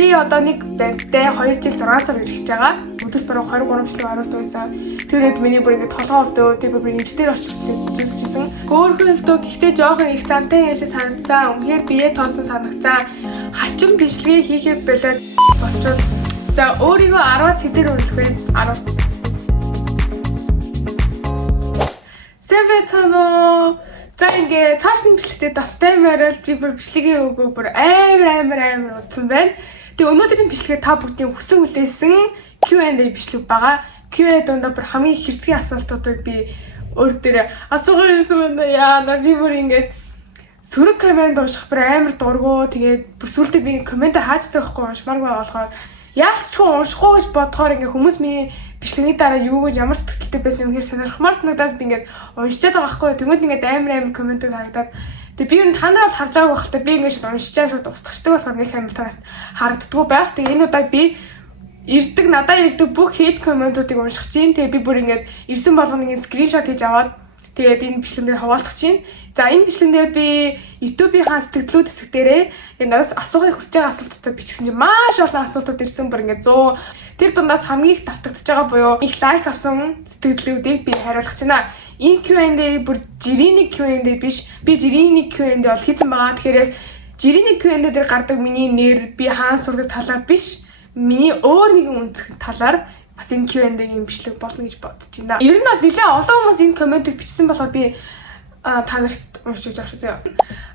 Би одоо нэг банктай 2 жил 6 сар ирэх гэж байгаа. Өдөрт баруун 23 жилийн оруулалт байсан. Тэр үед миний бүр ингэ толгоо өвдөө. Тэр бүр нэмжтэй очиж үзчихсэн. Хөөхөлтөө гэхдээ жоохон их зантай яаш санагдсан. Үнэхээр бие тоосон санагцсан. Хачин бичлэгээ хийхэд болоод болчихвол за өөрийгөө 10-аас хэдээр өргөх вэ? 10. Сэвэцано. За ингээ цааш нь бичлэгтээ давтай морил би бүр бичлэгийн өгөө бүр амар удсан байна. Тэгээ өнөөдрийн бичлэгээ та бүгдийн хүсэн үлдээсэн Q&A бичлэг байгаа. Q&A дундаа бүр хамгийн их хэрцгий асуултуудыг би өөр дээр асуугаар ирсэн байна. Яа би бүр ингээ сөрөг комент унших бүр амар дургуу. Тэгээд бүр сүултээ би комент хаацдаг байхгүй уншмааргүй болохоор яалтчгүй уншихгүй гэж бодохоор ингээ хүмүүс миний бичлэгний дараа юу гэж ямар сэтгэлтэй байсан юм хэрэг сонирхмаар санагдаад би ингээд уншчихад байгаа байхгүй. Тэгмээд ингээд амар комментүүд харагдаад тэгээ би юу танаар бол харж байгааг байхдаа би ингээд уншичаад шууд устгачдаг болохоор нэг амар танаад харагддаггүй байх. Тэгээ энэ удаа би ирдэг надад ирдэг бүх хейт комментуудыг унших чинь. Тэгээ би бүр ингээд ирсэн болгоныг скриншот хийж аваад тэгээд энэ бичлэгнээр хуваалцах чинь. За энэ бичлэгнээр би YouTube-ийн сэтгэлдлүүд хэсэг дээрээ надаас асуухыг хүсэж байгаа асуултуудаа бичсэн чинь маш олон асуултууд ирсэн бүр ингээд 100 тэр дундаас хамгийн их давтагдчихж байгаа буюу их лайк авсан сэтгэлдлүүдийг би хариулах чинь. Энэ Q&A бүр жирийн Q&A биш. Би жирийн Q&A бол хийсэн байгаа. Тэгэхээр жирийн Q&A дээр гардаг миний нэр би хаана сурдаг талаар биш. Миний өөр нэгэн үнцэх талаар бас энэ Q&A-ийн бичлэг болно гэж бодож байна. Ер нь бол нэлээд олон хүмүүс энэ комментиг бичсэн болохоор би та нарт уншиж авах зөө.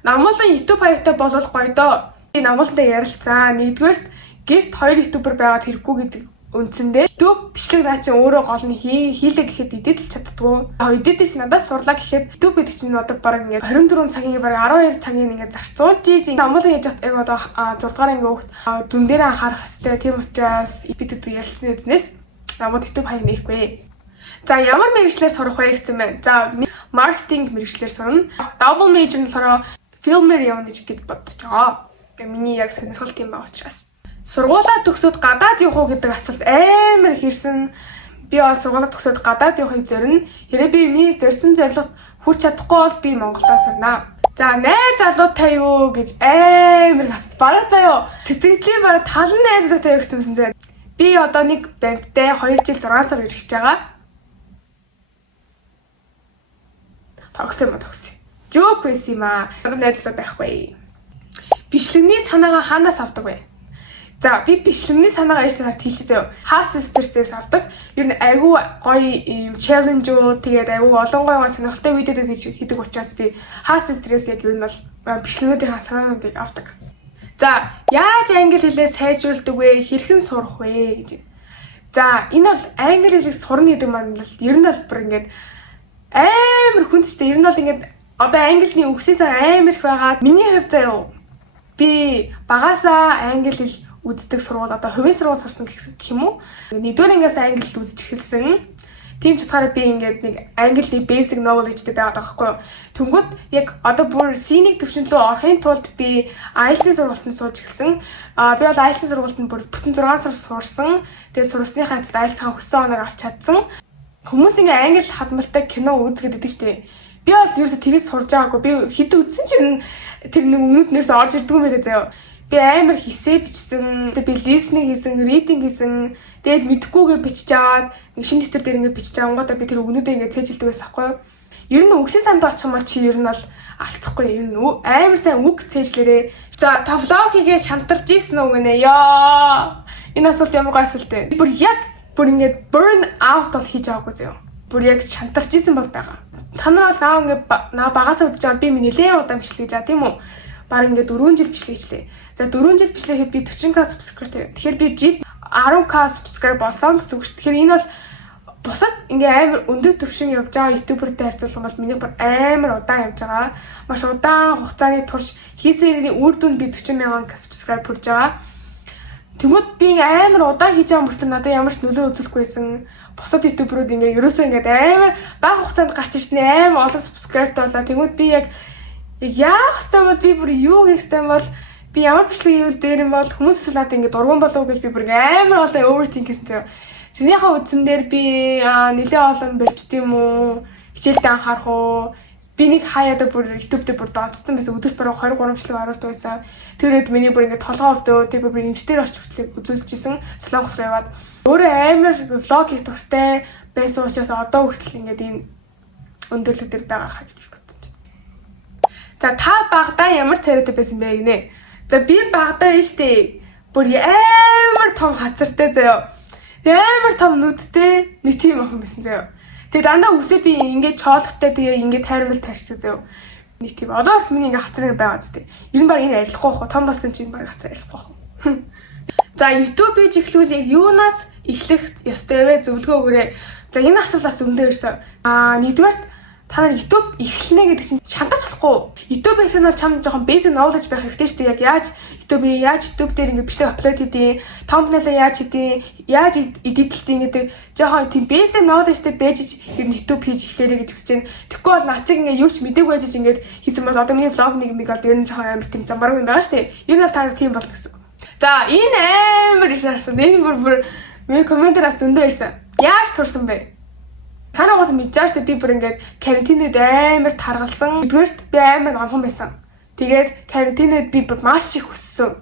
Намуулан YouTube хаягтай болол гоё доо. Би намуулантай ярилцаа. Нэгдүгээрт гэрт 2 ютубер байгаад хэрэггүй гэдэг үндсэндээ YouTube бичлэг наа чи өөрөө гол нь хийлээ гэхэд эдитэлж чаддгүй. Эдитэж надаас сурлаа гэхэд YouTube гэдэг чинь одоо баг ингээд 24 цагийн баг 12 цагийн ингээд зарцуулж ийж намуулан яж яг одоо 6 дугаар анги хүүхд дүн дээр анхаарах хэвээр тийм учраас бид ярилцсан үзнээс намууд YouTube хаяг нээхгүй. За ямар мэргэжлээр сурах вэ гэсэн байна. За маркетинг мэргэжлэр сурна. Double major нь болохоор filmer явна гэж бодож байгаа. Тэгээ миний яг сонирхолтой юм байгаа учраас. Сургуулаа төгсөөд гадаад явах уу гэдэг асуулт амар хэрсэн. Би бол сургуулаа төгсөөд гадаад явахыг зорино. Хэрэг би миний зорьсон зорилгот хүрч чадахгүй бол би Монголдоо сурнаа. За найз залуутай юу гэж амар асуусан. Бараа заяо. Сэтгэлийн бараа талан найз залуутай юу гэсэн зэ. Би одоо нэг банктай 2 жил 6 сар ирэх гэж байгаа. Тогсон. Жок байсан юм аа. Одоо найзлаа байхгүй. Бичлэгний санаагаа хаанаас авдаг вэ? За би бичлэгний санаагаа яшнаар хэлчихье зөө. Хаас стерсээс авдаг. Ер нь айгүй гоё юм челленжүүд тэгээд айгүй олон гоё сонирхолтой видеод хийдэг учраас би хаас стерс яг ер нь бол бичлэгнүүдийн санаануудыг авдаг. За яаж англи хэлээ сайжруулдаг вэ? Хэрхэн сурах вэ гэж. За энэ бол англи хэлийг сурна гэдэг маань бол ер нь бол бүр ингээд амар хүнстэй. Ер нь бол ингээд одоо англиний үгсээс амар их байгаа. Миний хувьд заяа би багасаа англи хэл үздэг сургууль одоо хувийн сургууль сурсан гэх юм уу? Нэгдүгээр ангиас англи хэл үзэж эхэлсэн. Тийм ч утгаараа би ингээд нэг англи basic knowledgeтэй байгаад байгаа байхгүй юу? Тэнгүүд яг одоо бүр C1 төвшин рүү орохын тулд би IELTS-ийн сургуультанд сууж эхэлсэн. Би бол IELTS-ийн сургуультанд бүр бүтэн 6 сар сурсан. Тэгээд сурсныхаа эцэст IELTS-ийн хүссэн оног авч чадсан. Хүмүүс ингээ англи хадмалтай кино үзгээд байдаг шүү дээ. Би бол ерөөсө тэрийг сурж байгаагүй. Би хэд үзсэн чинь тэр нэг өмнөднөөс орж ирдэг юм байна заяа. Би амар хийсээ бичсэн. Би listening хийсэн, reading хийсэн. Тэгээд мэдхгүйгээ бичиж аваад шин дэвтэр дээр ингээ бичиж авангуудаа би тэр өгнүүдээ ингээ цээжилдэг байсан хгүй юу. Ер нь үгсийн санд очих юм чи ер нь бол алцахгүй. Ер нь амар сайн үг цээжлээрээ. За та влог хийгээ шантарч ийсэн үг нэ. Яа. Энэ асуулт ямар гой асуулт вэ? Бүр яг бүр ингээ burn out бол хийж аваагүй заяа. Бүр яг шантарч ийсэн бол байгаа. Та нар бол ингээ багасаа үзэж байгаа би нэлээд удаан бичлэж байгаа тийм үү? Бараг ингээ 4 жил бичлэжлээ. За 4 жил бичлэхэд би 40k subscribe. Тэгэхээр би жил 10k subscribe болсон гэсэн үг шүү. Тэгэхээр энэ бол бусад ингээ амар өндөр төвшин явж байгаа ютубертэй харьцуулах бол миний бүр амар удаан явж байгаа. Маш удаан хугацааны турш хийсэрийн үр дүнд би 40,000 subscribe хүрж байгаа. Тэгмэд би амар удаан хийж байгаа мөртөө надад ямар ч нөлөө үзүүлэхгүй байсан. Бусад ютуберүүд ингээ ерөөсөө ингээ амар бага хугацаанд гарч ирсэн амар олон subscribe болоо. Тэгмэд би яг яах ёстой бол би бүр юу хийх ёстой бол би ямар бичлэг хийвэл дээр юм бол хүмүүс надад ингээ дургуун болов гэж би бүр амар олон overthink хийсэн зөө. Тэрнийхээ үдсэн дээр би нэлээд олон болчт юм уу? Хичээлдээ анхаарах уу? Би нэг хаяада бүр YouTube дээр бүр донцсон байсан. Өдөрт баруун 23 жилиг оруулдаг байсан. Тэрээд миний бүр ингээд толгоо өвдөө тэр бүр нэмжтэр орч хөтлөг үзүүлжсэн. Солонгос руу яваад өөрөө амар влог хийх дуртай байсан учраас одоо хүртэл ингээд энэ өндөрлөг дээр байгаа хаа гэж бодсон чинь. За та багада ямар царайтай байсан бэ гинэ? За би багада нь штэ бүр амар том хацартай заяа. Амар том нүдтэй нэг тийм охин байсан заяа. Тэгээ дандаа үсээ би ингээд чоолохтой тэгээ ингээд тайрмал тарьсан заяа. Нэг тийм одоо л миний ингээд хацраг байгаа зү. Ер нь баг энэ арилахгүй бах. Том болсон чинь баг хацар арилахгүй бах. За YouTube пэйж эхлүүл яг юунаас эхлэх ёстой вэ? Зөвлөгөө өгөөрэй. За энэ асуултаас өндөө ирсэн. Нэгдүгээр та нар YouTube эхлэнэ гэдэг чинь шантаачлахгүй. YouTube эхлэх нь чам жоохон basic knowledge байх хэрэгтэй шүү дээ. Яг яаж YouTube дээр ингээд бичлэг аплод хийдیں۔ Thumbnail яаж хийдیں۔ Яаж эдитлдیں гэдэг жоохон тийм basic knowledgeтэй байж ер нь YouTube хийж эхлээрэй гэж хүсэж байна. Тэгэхгүй бол наад чиг ингээд юу ч мэдээгүй байж ингээд хийсэн бол одоо миний vlog нэг бол ер нь жоохон амар тийм замбараг юм байгаа шүү дээ. Ер нь бол та нар тийм бол гэсэн. За энэ амар их харсан. Энэ бүр миний комментараас зөндөө ирсэн. Яаж турсан бэ? Танаас мэдээж би бүр ингээд карантинууд амар таргалсан. Нэгдүгээрт би амар гомхон байсан. Тэгээд карантинууд би маш их өссөн.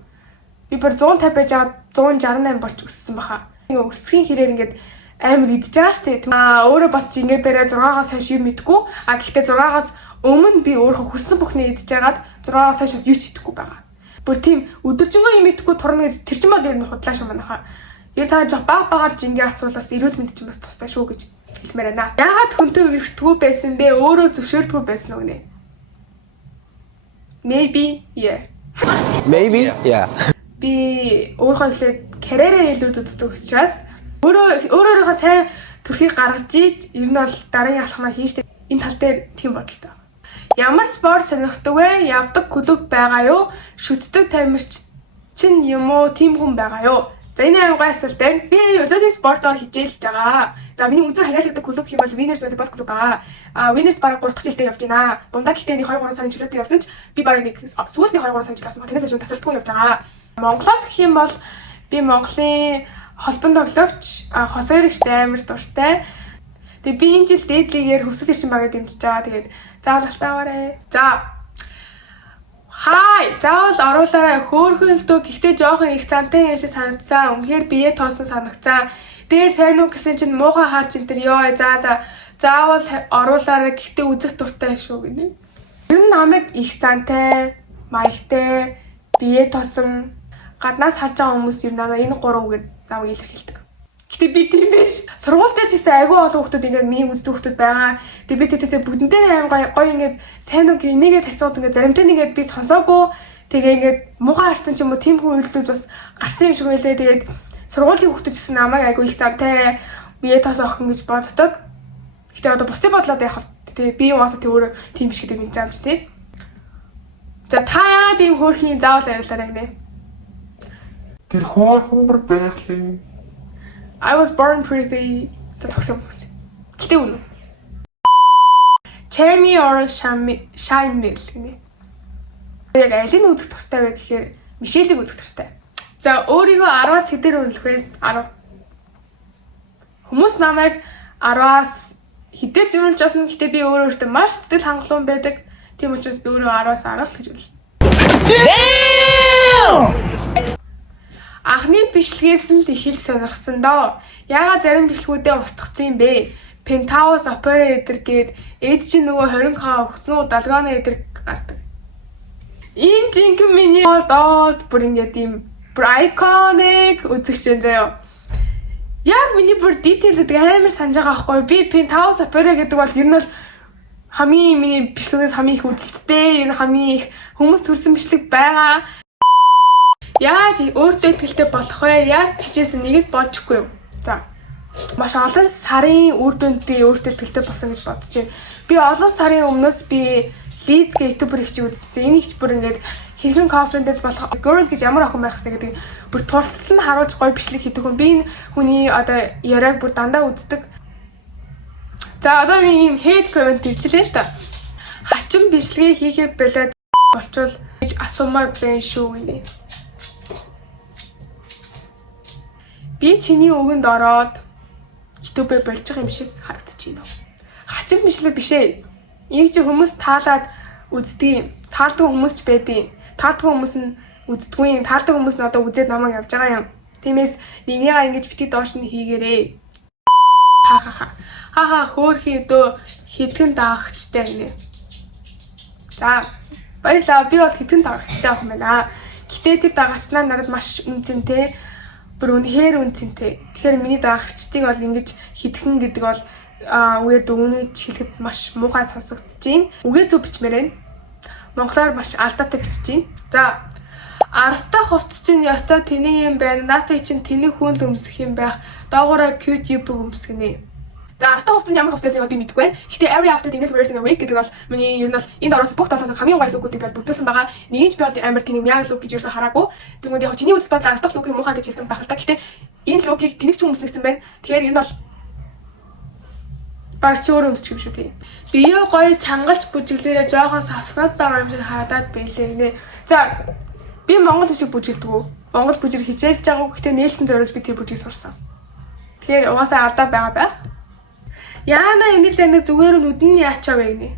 Би бүр 150 байж байгаа 168 болж өссөн баха. Ингээ өсөхийн хэрээр ингээд амар идэж байгаа штэ. Өөрөө бас ч ингээд барай 6-аас хойш юм мэдгүй. Гэхдээ 6-аас өмнө би өөрөө хөссөн бүхнээ идэж байгаад 6-аас хойш юу ч идэхгүй байгаа. Бүр тийм өдөржингөө юм идэхгүй турна гэж тэр чинь бол ер нь худлаа шүү манайха. Ер та жоо багаар жингээ асуулаас эрүүл мэнд чинь бас тустай шүү гэж хэлмээр байна. Яагаад хүнтэй үргэлтгүй байсан бэ? Өөрөө зөвшөөрдөггүй байсан уу гинэ? Maybe yeah. Би өөрөө ихлээр карьераа илүү үздэг учраас өөрөөрөө сайн төрхийг гаргаж ийж ер нь бол дараагийн алхмаа хийжтэй. Энэ тал дээр тийм бодолтой. Ямар спорт сонирхдаг вэ? Явдаг клуб байгаа юу? Шүтдэг тамирч чинь юм уу? Тим хүн байгаа юу? За энэ аим гой асуулт байна. Би өдөртний спортоор хичээлж байгаа. За миний үзэн ханиалагддаг клуб юм бол Winners Volleyball клуб байгаа. Winners бараг 3 дахь жилдээ явж байна. Дундаа гэхдээ нэг 2-3 сарын жилдээ явсан ч би бараг нэг сүүлдний 2-3 сарын жилдээ явсан. Тэрнээс шууд тасралтгүй явж байгаа. Монголоос гэх юм бол би Монголын холбон тоглогч хосооригчтэй амар дуртай. Тэгээ би энэ жил дээдлигээр хөвсөл ирчин багыг дэмжиж байгаа. Тэгээд заавал алтаагаарай. За хай, заавал оруулаарай. Хөөрхөн л дөө гэхдээ жоохон их цантай юм шиг санагдсан. Үнэхээр бие тоосон санагцсан. Дээр сайн уу гэсэн чинь муухай харж энэ төр ёо. Заавал оруулаарай. Гэхдээ үзэх дуртай шүү гинэ. Ер нь намайг их цантай, маягтай, бие тоосон гаднаас харж байгаа хүмүүс ер нь намайг энэ 3 үгээр намайг илэрхийлдэг. Гэтэ би тийм биш. Сургууль дээр ч гэсэн айгүй олон хүмүүс ингээд миний үздэг хүмүүс байгаа. Тэгээ би тэгтээ бүгднтэй аим гоё ингээд сайн үг энийгээ тарцууд ингээд заримтай нэгээд би сонсоогүй. Тэгээ ингээд муухай харсан ч юм уу тийм хүн үйлдэлүүд бас гарсан юм шиг байлээ. Тэгээд сургуулийн хүмүүс гэсэн намайг айгүй их зантай бие тас охин гэж боддог. Гэтэ одоо бусдын бодлоод яхав. Тэгээ би угаасаа тэг өөрөө тийм биш гэдэг мэдэж байгаа юм чи тий. За та би хөөрхийн заавал яриулаарай гинэ. Тэр хөөрхөн бүр байхлын I was born pretty. Тогсон хүмүүс. Гэтэ үнэ. Cherry or shine milk гинэ. Яг алийг үзэх дуртай вэ гэхээр Мишелийг үзэх дуртай. За өөрийгөө 10-аас хэдээр үнэлэх вэ? 10. Хүмүүс намайг 10-аас хэдээр зөвлөж болно. Гэтэ би өөртөө маш сэтгэл хангалуун байдаг. Тийм учраас би өөрөө 10-аас 10 л гэж үнэлнэ. Анхны бичлэгээс нь л ихэлж сонирхсан доо. Яагаад зарим бичлгүүдээ устгацсан юм бэ? Penthouse Opera эдэр гээд ээж чинь нөгөө 20-аа өгсөн долгооны эдэр гардаг. Энэ жинхэнэ миний болоод бүр ингээд юм iconic үзэгч юм заяа. Яг миний бүр detail гэдэг амар санаж байгаа байхгүй. Би Penthouse Opera гэдэг бол ер нь бол хамгийн миний бичлэгээс хамгийн их үзэлттэй, энэ хамгийн их хүмүүс төрсэн бичлэг байгаа. Яаж өөртөө итгэлтэй болох вэ? Яаж чижээсэн нэг л болчихгүй юу? За. Маш олон сарын үр дүнд би өөртөө итгэлтэй болсон гэж бодож байна. Би олон сарын өмнөөс би Liz гэх ютубер их чи үзчихсэн. Энэ их бүр ингээд хэрхэн confident болох girl гэж ямар охин байх хэрэгтэй гэдэг бүр турталт нь харуулж гоё бичлэг хийдэг хүн. Би энэ хүний одоо яриаг бүр дандаа үздэг. За одоо нэг юм hate comment хэлчихлээ л та. Хачин бичлэгээ хийхэд болоод болчвол гэж асуумаар байна шүү гинэ. Би чиний өгөнд ороод YouTube-ээр болж байгаа юм шиг харагдаж байна. Хачин бичлэг биш ээ. Энийг чи хүмүүс таалаад үздэг. Таалдаг хүмүүс ч байдیں۔ Таалдаг хүмүүс нь үздэггүй. Таалдаг хүмүүс нь одоо үзээд намайг явж байгаа юм. Тиймээс нэгнийгаа ингэж бити доош нь хийгээрэй. Хаха хөөхий дөө хитгэн даагчтай гинэ. За баярлаа. Би бол хитгэн даагчтай ах юм байна. Гэтэ тэр даагчнаа надад маш үнцэнтэй. Бүр үнэхээр үнцэнтэй. Тэгэхээр миний даагчдыг бол ингэж хитгэн гэдэг бол үгээр дөгнөж хэлэхэд маш муухай сонсогдож байна. Үгээ зөв бичмээр байна. Монголоор маш алдаатай бичиж байна. За аргатай хувцс чинь ёстой тэний юм байна. Наатай чинь тэний хүнд өмсөх юм байх. Доогоороо cute юбг өмсгөнэ. За аргатай хувцс нь ямар хувцасныг би мэдэхгүй байна. Гэтэ every after dinner wears in a week гэдэг бол миний ер нь бол энд орсон бүх толгойд хамгийн гол лүгүүдийг бол бүрдүүлсэн байгаа. Нэг нь ч би бол амар тэний мяг лүг гэж ерөөсө хараагүй. Тэгмээд яг чиний үзэл бодол аргатай лүгийг муухай гэж хэлсэн байх л та. Гэтэ энэ лүгийг тэнэг ч хүмүүс нэгсэн байна. Тэгэхээр ер нь бол баг чи өөрөө өмсчих юм шүү дээ. Биеэ гоё чангалж бүжиглээрээ жоохон савснаад байгаа юм шиг хадаад байлээ нэ. За би монгол хэсэг бүжиглдэг үү? Монгол бүжиг хичээлж байгаа. Гэхдээ нээлтэн зориулж би тэр бүжиг сурсан. Тэгэхээр угаасаа алдаа байгаа байх. Яана энэ л нэг зүгээр нүдний яачаа вэ гинэ.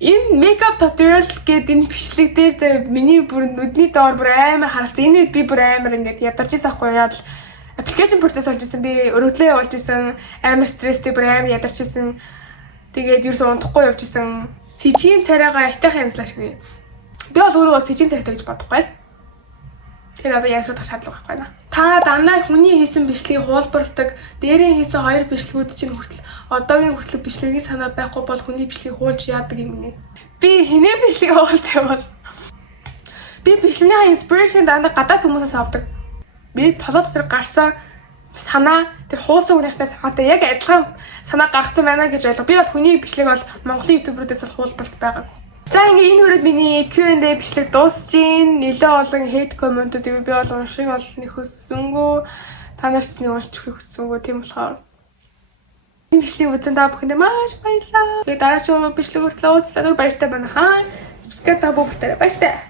Энэ makeup tutorial гэдэг энэ бичлэг дээр за миний бүр нүдний доор бүр амар харалцсан. Энэ үед би бүр амар ингээд ядарч ирсэн ахгүй яа. Application process болж исэн би өргөдлөө явуулж исэн амар стресстэй бүр амар ядарч исэн. Тэгээд ерөөсөө унтахгүй явж исэн. Сэжгийн царайгаа ятайхан юмслаа шиг. Би бол өөрөө сэжгийн царайтай гэж бодохгүй. Тэр одоо яасах шаардлага байхгүй наа. Та дандаа хүний хийсэн бичлэгийг хуулбарладаг. Дээрээ хийсэн хоёр бичлэгүүд чинь хүртэл одоогийн хүртэл бичлэгийн санаа байхгүй бол хүний бичлэгийг хуулж яадаг юм нэ. Би хинээ бичлэгийг хуулж явал. Би бичлэгийн inspiration дандаа гадаад хүмүүсээс авдаг. Би толгой дотор гарсан санаа тэр хуулсан хүнийхтэй санаатай яг адилхан санаа гаргацсан байна гэж ойлгоо. Би бол хүний бичлэг бол Монголын ютуберүүдээс бол хуулбарт байгаа. За ингээ энэ хүрээд миний Q&A бичлэг дуусж гин. Нэлээ олон hate comment-уудыг би бол унших олныг хүссэнгүү. Та нарт ч нэг уншиж өгөхийг хүссэнгүү. Тийм болохоор энэ бичлэгийг үзэн та бүхэндээ маш баярлалаа. Тэгээ дараагийн бичлэг хүртэл уулзлаа. Баяртай байна хаа. Subscribe та бүхэндээ баяртай.